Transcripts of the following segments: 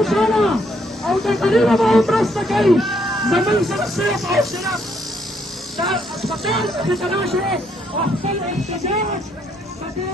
خوشحاله او د غریبه به هم مرسته کوي زموږ سره صرف او صرف د اسپتال څخه که راشي او خپل احتجاج په دې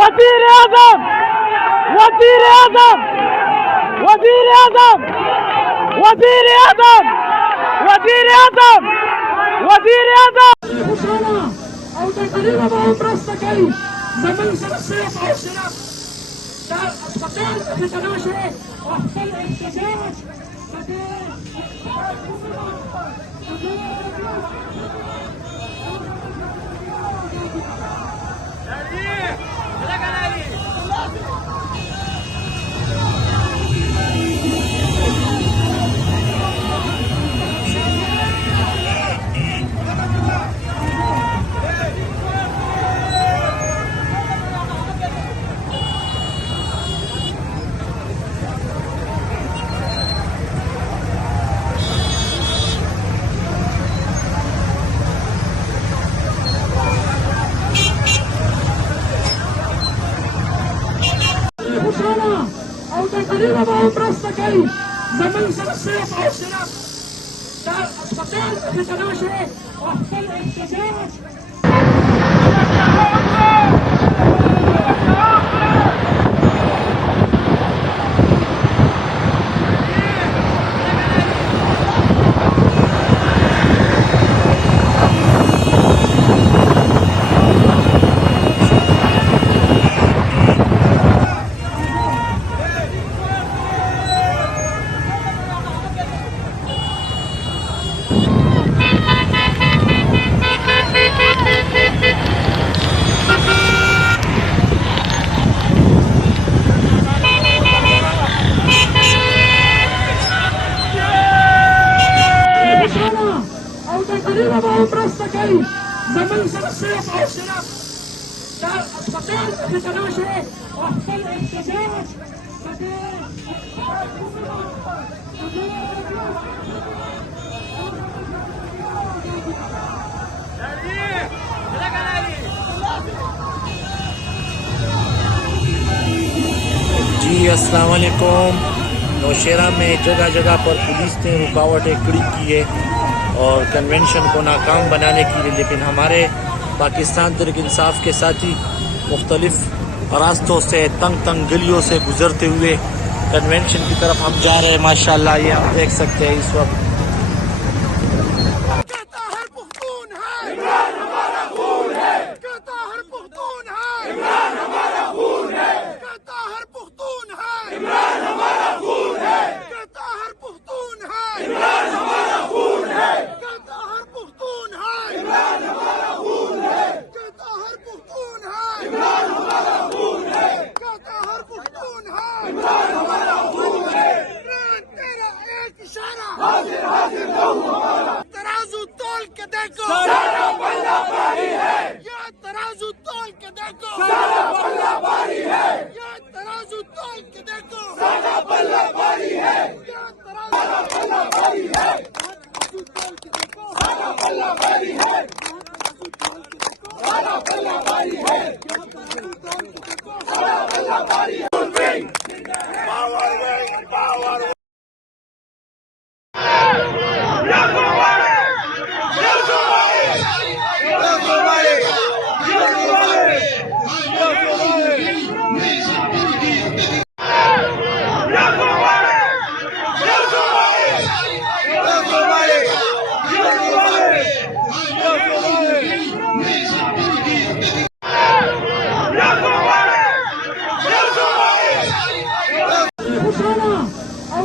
वजीर आजम वजीर आजम वजीर आजम वजीर आजम वजीर आजम वजीर आजम خوشحاله او د غریبه به هم مرسته کوي زموږ سره صرف او صرف د اسپتال څخه که راشي او خپل احتجاج په دې خوشحاله او د غریبه به هم مرسته کوي زموږ سره صرف او صرف د اسپتال څخه که راشي او خپل احتجاج غریبه به هم مرسته کوي زموږ سره صرف او صرف د اسپتال څخه که راشي او خپل احتجاج په دې जी अस्सलाम वालेकुम। नौशेरा में जगह जगह पर पुलिस ने रुकावटें खड़ी की है और कन्वेंशन को नाकाम बनाने के लिए, लेकिन हमारे पाकिस्तान तहरीक इंसाफ के साथी मुख्तलिफ रास्तों से तंग तंग गलियों से गुजरते हुए कन्वेंशन की तरफ हम जा रहे हैं। माशाल्लाह ये आप देख सकते हैं इस वक्त तराजू तोल के देखो सारा पल्ला भारी है, ये तराजू तोल के देखो सारा पल्ला भारी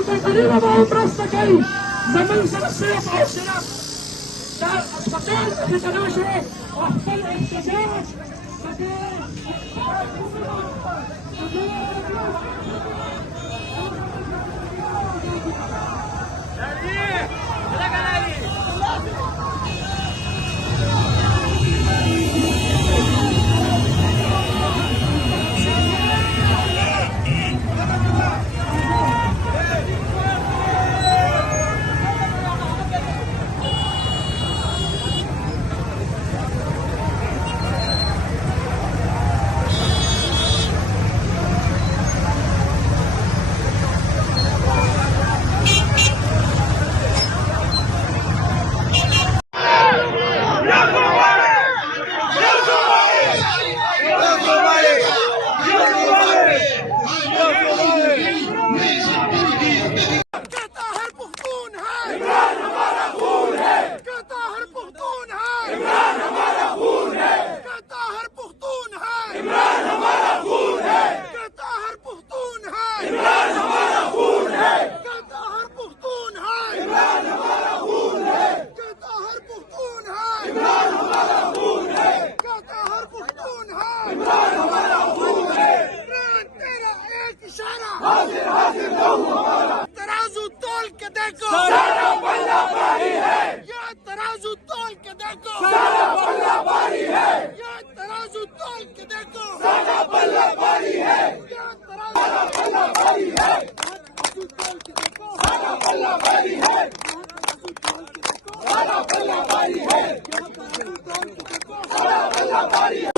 تقريبا ما هم رصدكي زمن سنصيب أو سنة الفقير في تناشره وفق الاحتجاج तराजू तोल के देखो सारा पल्ला भारी है, ये तराजू तोल के देखो सारा पल्ला भारी है, ये तराजू तोल के देखो सारा पल्ला भारी है, ये तराजू पल्ला भारी है, तोल के देखो सारा पल्ला भारी है, सारा पल्ला भारी है, सारा पल्ला भारी है।